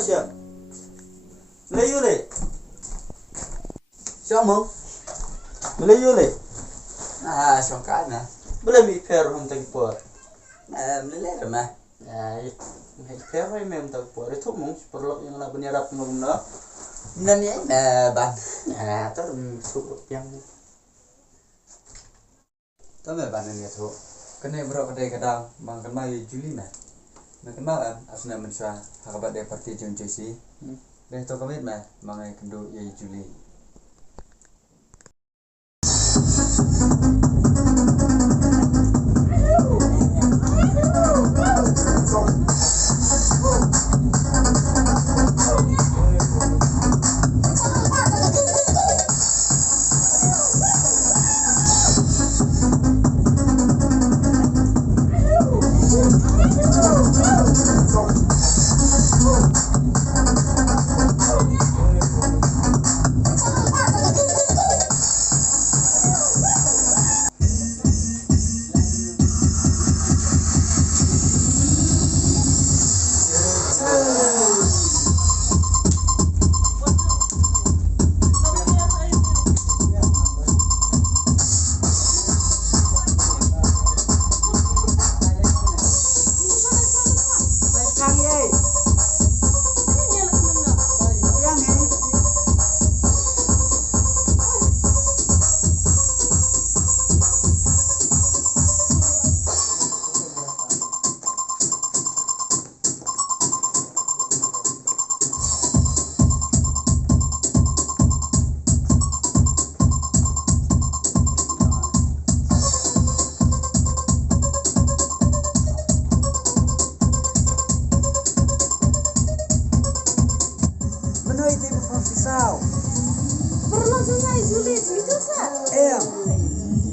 Siap. Melayu le. Siapa mau? Melayu le. Nah, songkana. Boleh mi fair hum tak por. Meleleh mah. Ai, mai fair ai mem tak por. Itu mung perlu yang nak benyarap mung na. Nani ban. Nah, tu suruh yang. Tu ban ni tu. Kena berok kedai kadang bang kenal Juli mah. Nak kenal kan asna mensua hakabat dia parti JC. Deh tu komit mah mangai kendo Juli.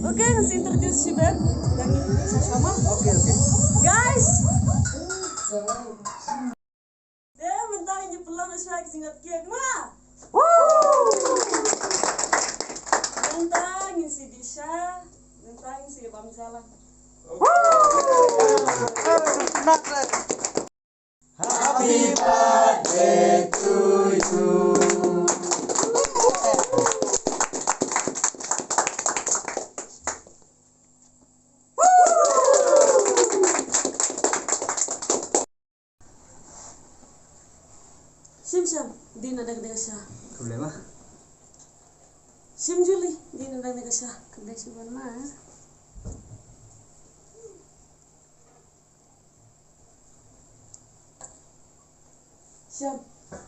Oke, harus introduce si Ben yang Indonesia sama. Oke. Guys. Dia mentang ini pelan asal singat kiek mah. Mentang si Disha, mentang si Bamzala. Happy birthday to you. Syam, di nadag siya. Problema. Syam Julie, di nadag siya. Kada siya mah. Syam,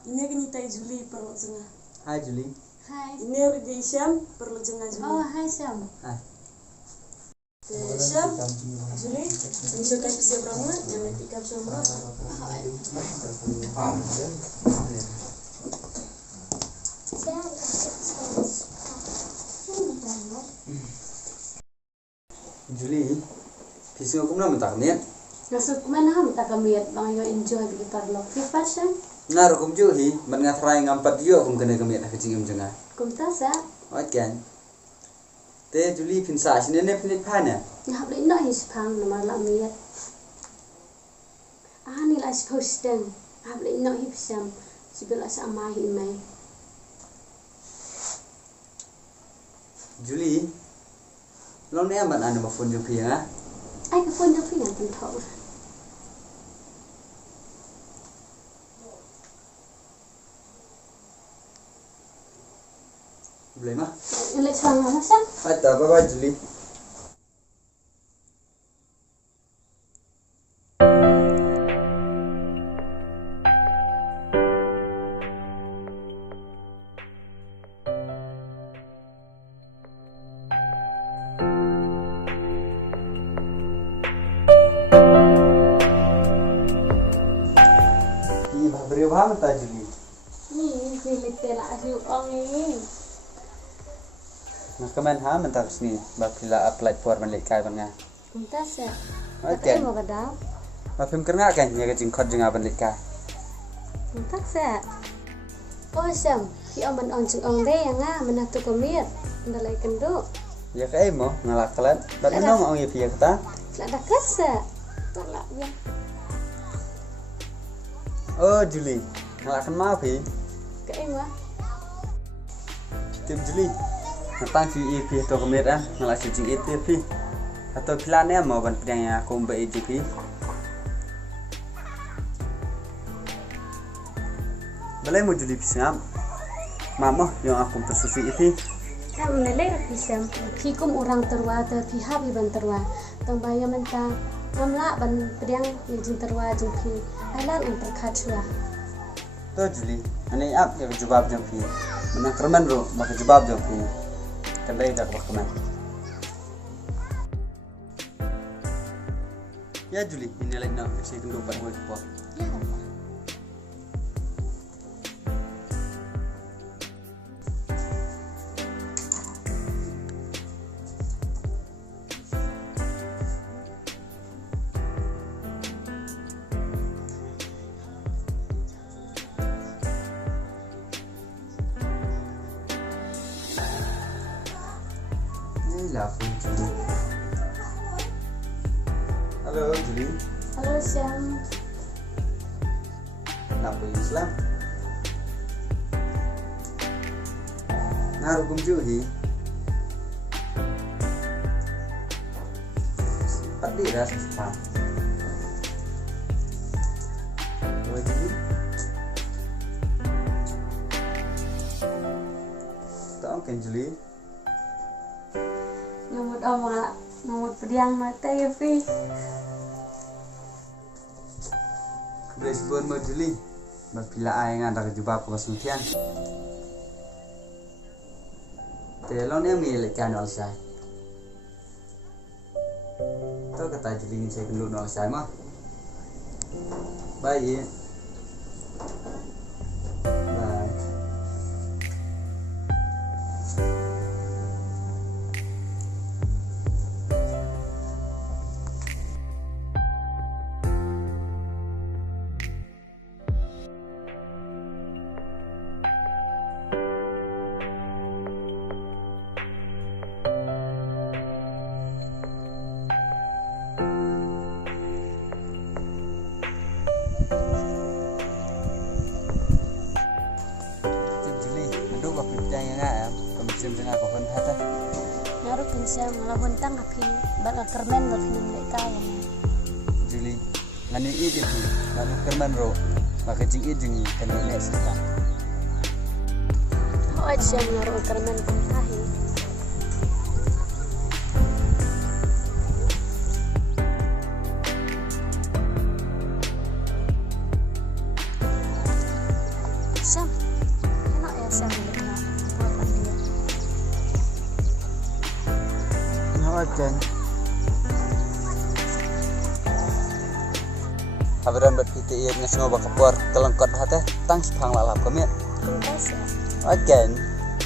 ini kan kita Julie perlu jengah. Hai Julie. Hai. Ini hari di Syam perlu jengah Julie. Oh, hai Syam. Hai. Syam, Julie, ini sudah siap ramah, yang nanti kap sama. Julie, pisau aku nak minta kamian. Nasuk mana ham tak kamiat bang yo enjoy di parlo. Fi fashion. Ngaruh kum juhi, man ngatrai ngampat yo kum kena kamian nak kecing jengah. Kum tasa. Oke. Te Julie pinsa sini ne pinit pana. Nah beli nak his pang nama lamiat. Ni lah posting. Beli nak his Syam. Sibel asa amai imai. Julie, lo ne aman anu ma phone jupi ha? Ai ke phone jupi yang tentu. Boleh mah? Elek sang mana Syam? Ada apa Julie? Berubah tak Julie? Ni pilih tela asyuk angin. Mas kemen ha mentak sini bapila apply for balik kai banga. Kum tasa. Oke. Mau kadang. Bapim kerna kan ya kecing khot jenga balik kai. Kum tasa. Oh Syam, ki aman on chung ong de yang menatu kamiat. Ndalai kendo. Ya kai mo ngalakalan. Balik no mau ya pia kata. Lada kasa. Tolak ya. Oh Julie, ngalakan mau pi. Ke mah. Tim Julie. Natang si EP to kemit ngalak si EP pi. Atau plannya mau ban pedang yang aku mbak EP pi. Balai mau Julie pisang. Mama yang aku tersusu EP. Kam nele pisam. Pikum orang terwa ter pihak ban terwa. Tong baya mentang. Mamla ban pedang yang terwa jumpi. Alang untuk kacua. To Julie, ani ap ya jawab jumpi. Mana kerman bro, maka jawab jumpi. Kendai dak bakman. Ya Julie, ini lagi nak saya tunggu pada waktu apa. Ya. Inilah Julie. Halo Julie. Halo Syam. Kenapa Islam? Ngaruh kum juhi. Pati ras Islam. Boleh Julie? Tahu kan Julie? Nyamut oma, nyamut pedang mata ya Fi. Respon mo Julie. Bapila ay nga nakajubab ko kasultian. Telon yang milik kan olsay. To kata Julie ni saya kenduk olsay mah. Bye. Bye. Naruh Syam, ngalawan tang api, bakal kermen buat minum mereka. Julie, ngani ini tu, lalu kerman ro, maka jing jungi kan nenek suka aja mengaruh kerman pentahi. Sam, enak ya Sam buatan dia. ngawajan Abadan bat piti iya semua bakapur kelengkot hati tang sepang lalap kami Kuntas ya. again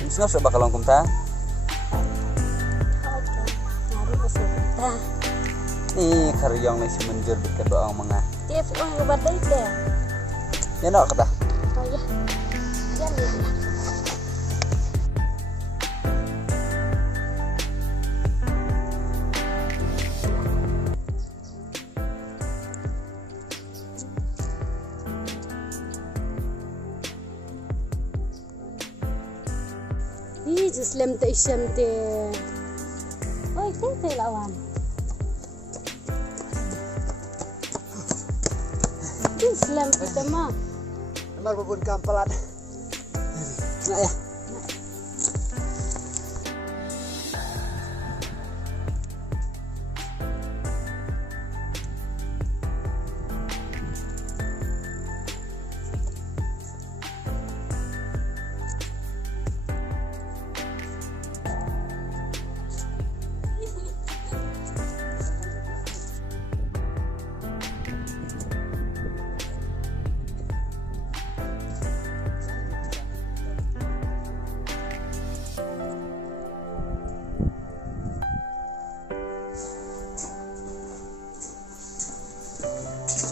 semua sudah bakal lengkum ta Oke, ngaruh ke kita. nih karyong nih semenjur berkat doang mengah Dia film yang lebat deh. ya nak kata Oh ya, jangan ya. Ih, just lem te isem te. Oi, te lawan. Just lem kita mah. Nomor bubun kampalan nah ya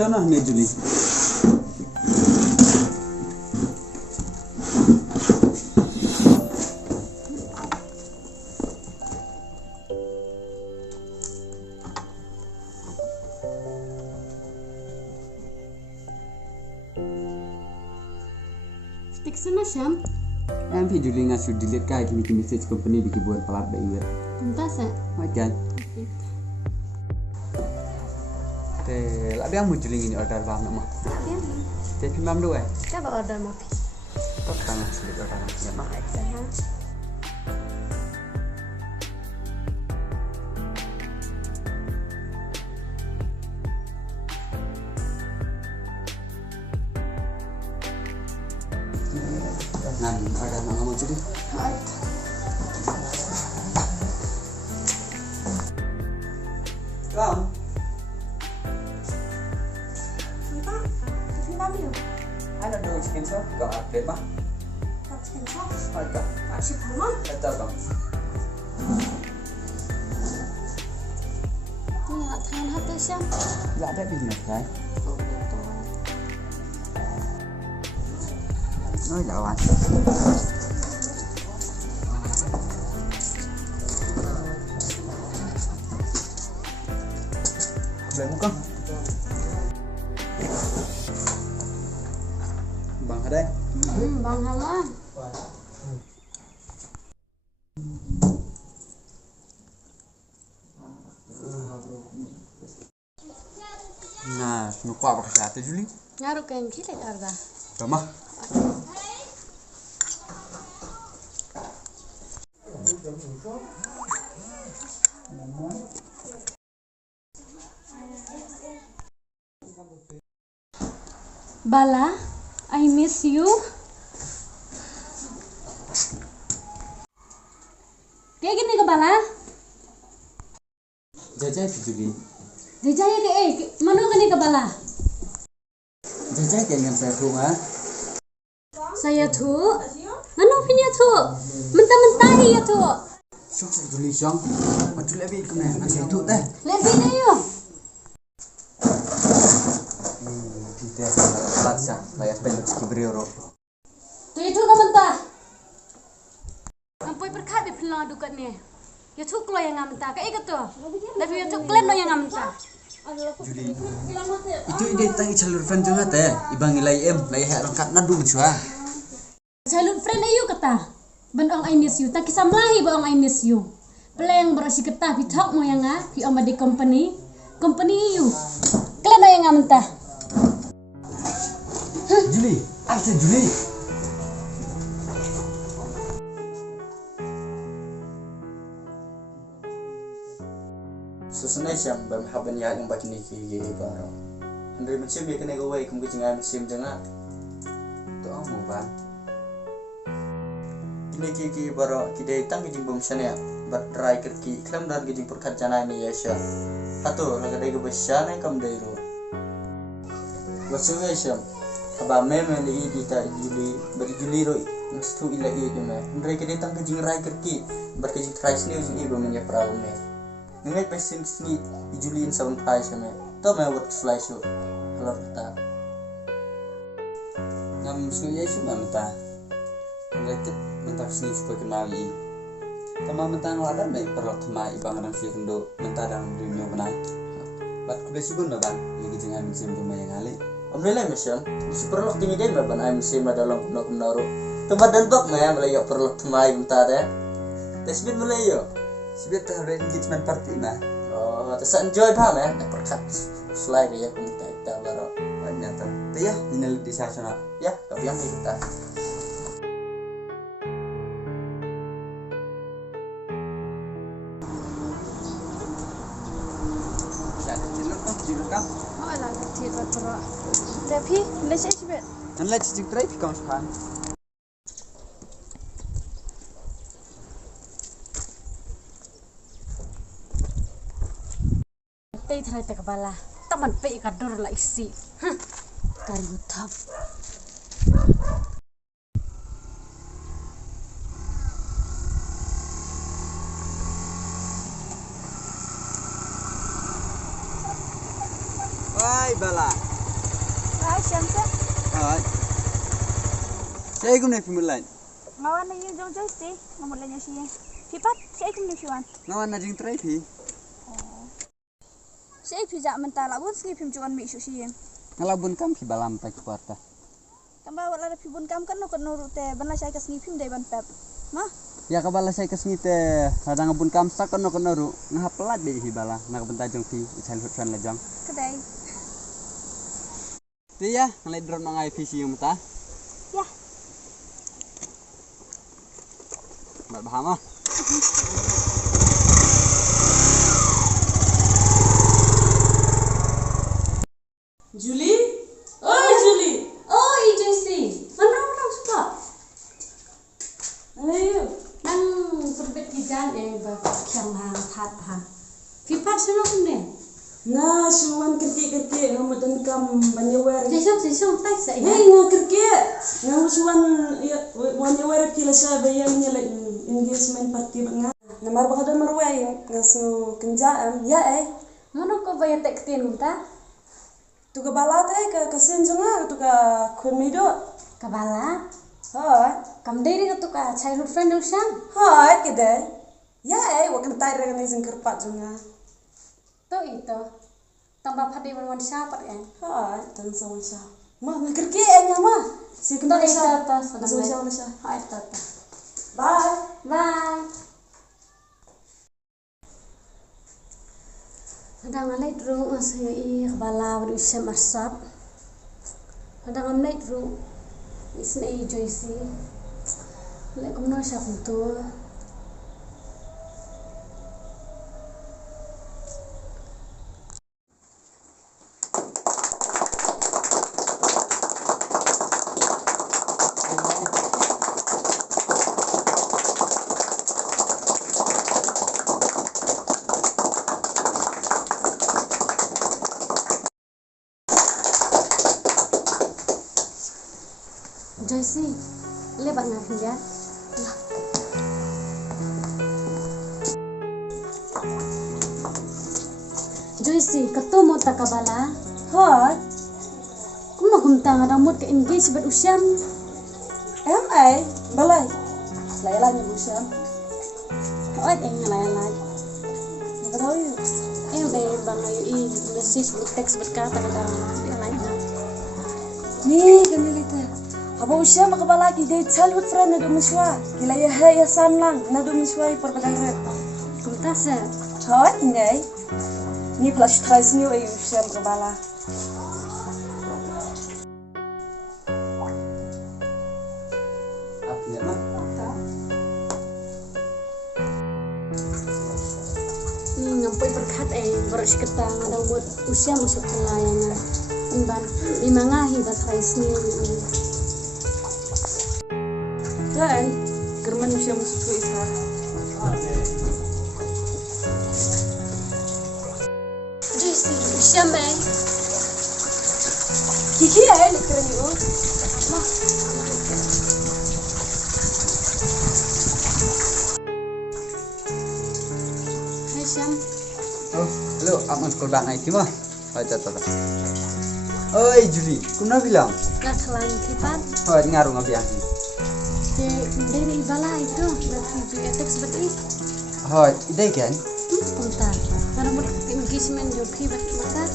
sana nih Juli Stik sana Syam. MP Juli ngasuh delete kah kini message company bikin buat pelap bayi Tuntas ya. wajan teh labi yang muncul ini order bam nama Dia. teh pimam dua Coba order mau pis. kok tangan sulit order ya mah nan order nama muncul di Ram ada dua chicken shop gak update mah ada Kasih kamu. ada bang Ini nggak tangan hati Syam. nggak ada bisnis kan oh jawan udah muka bang ada Bang Halan. nah semua apa kesehatan Juli Ngaruh ke yang kita order. Tama. Bala, I miss you. Kayak gini ke Bala? Jajah itu Juli. Jajaya ke mana ke nih ke Bala? Jajah yang saya rumah. Saya tuh, anu punya tuh, mentah-mentah ya tuh. Syok saya Juli syok. Macam lebih kena nasi itu teh. Lebih deh yuk. Kita pelat sah. Layak pendek sekibrioro. Tuh itu kan mentah. Sampai berkat di pelan dukat nih. Ya tuh kalau yang mentah kayak gitu. Tapi ya tuh kalian yang mentah. Juli. Itu ide tangi jalur fan juga teh. Ibang nilai lay hak lengkap nadu mencua. Childhood friend ayo kata. Bandong I miss you. Tak kisah melahi bandong I miss you. Peleng berosi ketah pitok mo yang pi om di company you. Kalian yang mentah. Julie, Arsa Julie. Susunai siam bermahaban ya yang bagi niki baro. Henry mencium ya kena gawe kum kecingan mencium jangan. Tuh kamu bang. Niki baro kita tang kijing bom sana bat rai kerki klam dan kijing perkat jana ni ya sya. Atau laga dai gabe syana kam dai ro. Wasuwe siam. Aba meme ni kita Juli bari Juli ro mesti ila iya jema. Henry kita tang kijing rai kerki bat kijing trais ni uji ibu menya prawo me. Ngai pesin sni Juli in sound price me. To me work slice yo. Kalau kita Ngam suya isu menta. Related menta sini supaya kenali. Tama menta ngeladan baik perlu tema ibang orang sih kendo menta dan dunia menai. Bat kubesigun bang, lagi jangan musim rumah yang kali. Alhamdulillah mesyam. Perlu tinggi deh baban ay musim dalam kuno. Tempat dan bak maya melayu perlu tema menta deh. Tesbit melayu. Sebab terhadap engagement party mah. Oh, terus enjoy paham ya? Perkat slide ya kita kita baru. Banyak tuh. Tuh ya, ini di sana. Ya, kau yang kita. Kam. Oh lah, tidak terus. Tapi, leceh sih bet. Nanti cicing try kau sekarang. Tei thai te kepala. Taman pe kadur lah isi. Kari utap. Bye bala. Hai Syamsa. Hai. Saya guna film lain. Ngawan na yung jong sih, ngamul niya siya. Pipat, siya ikum nusyuan. Ngawan na jing try thi. Siya pijak mentala bun sini pim cuan mi siya. Ngalabun kam ki balam pa kuarta. Tambah wala pibun kam kan no nurute bana siya kas ngipim day ban pep. Mah? Ya kabala saya kesngite ada ngabun kam sak kono ru ngapelat be hibala nagabenta jong fi childhood friend lajang. Kedai. Tiya ngalai drone ngai visi yung ta. Ya. Mbak Bahama. Julie? Oh, Julie. Oh, Jesse. Mana suka? Ayo. Nang serbet kijan bakiang hat ha. Pipat sana kumne. Nga suwan kerki ngamudan kam banyawer. Sesong tai sa Hey nga kerki. Nga suwan banyawer pila sa bayan niya engagement party nga. Namar baka dan marway nga su kenjaan ya Mana ko bayar tek tin ta? Tuga balat kasen jonga tuga khulmido. Kabala. Hai. Kam diri ka tu ka childhood friend usan. Hai kedai. Ya wakan tair nga izin kerpat jonga. To itu. Tambah padi wan siapa kan? Hai, tan sama siya. Mah kerki nya mah. Si To kenal itu siya. to Sama siya. Hai tata. Bye. Bye. Ada ngalai dulu masih kepala berusia marsap. Ada ngalai dulu isne Joyce. Lek kumno siya kuntu. Joyce, lebat ngafin ya. Joyce, ketemu tak kabala? Hai. Kuno kumtang rambut ke engage berusian. Balai. Laila nya busan. Oh, yang lain. Enggak tahu yuk. Deh bang ayu message teks berkata kata yang lain. Nih kan lita. Aba usya makabala ki day childhood friend na dumuswa. Kila ya hay san lang na dumuswa iparpagaret. Kumtasa. Hai ingay. Ni plus tries niyo ay usya makabala. baru seketang ada buat usia masuk ke layangan emban dimangahi bat raisni Dan german usia masuk ke isar. Joyce usia mai Kiki ya keren yo. hai Syam Oh, halo, aman sekolah bang itu mah. Baca tuh. Oi Juli, kuna bilang. nak kelang kipan Oh, ngaruh ngabiang. dari bala itu bertuju etek seperti Oh, ide kan? punta karena engagement joki bat maka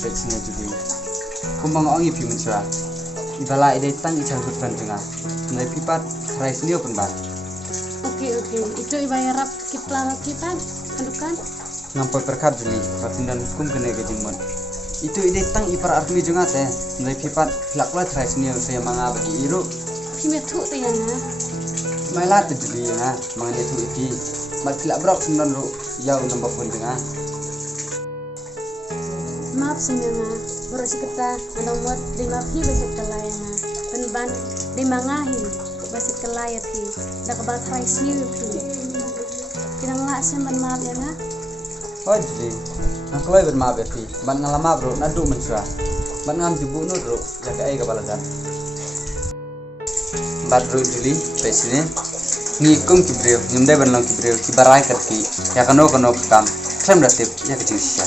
Teksnya Juli. Kumbang ongi pi mencua. Ibala ide tang ical kurban tengah. Nai pipat rais ni open bar. oke itu ibayarap kita kipan adukan Ngampoi perkar Juli. Batindan hukum kena gejingmon. Itu ide tang ipar artuni jengat Nai pipat laklat rais ni saya manga bagi iru. kimetu tayana Mailat Juli na mangane tu iti. Mat tilak brok sendan ru yau nambah pun tengah. maaf senyanga baru seketa anomot lima pi basit kelayana penban dimangahi basit kelayati dak bat raisni pi kinang la semban maaf ya na Oh Juli. Nak kelai bermaaf ya pi. Ban ngalama bro nadu mencua. Ban ngam jibu nu bro jaga ai kabaladan. Bat bro Juli pesine. Ni kum kibreu nyumdai ban long kibreu kibarai karki. Ya kano kam. Klem datip ya kecil sia.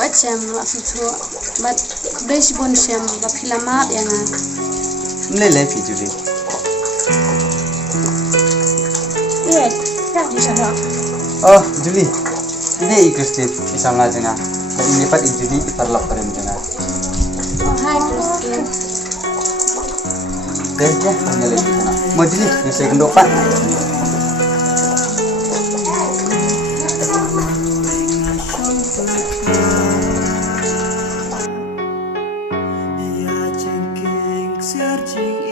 oh cem la futu bat besh bon sem ba pila maaf ya na Mlele pi Juli. Iya, kan bisa nggak? Oh Juli. Ini ikustip isam la jenga. Dan ini pat Juli iparlap parem jenga. oh hai Christine Deh ya nyele di sana. Mau Juli ngisi kendopan. Ia jengking searching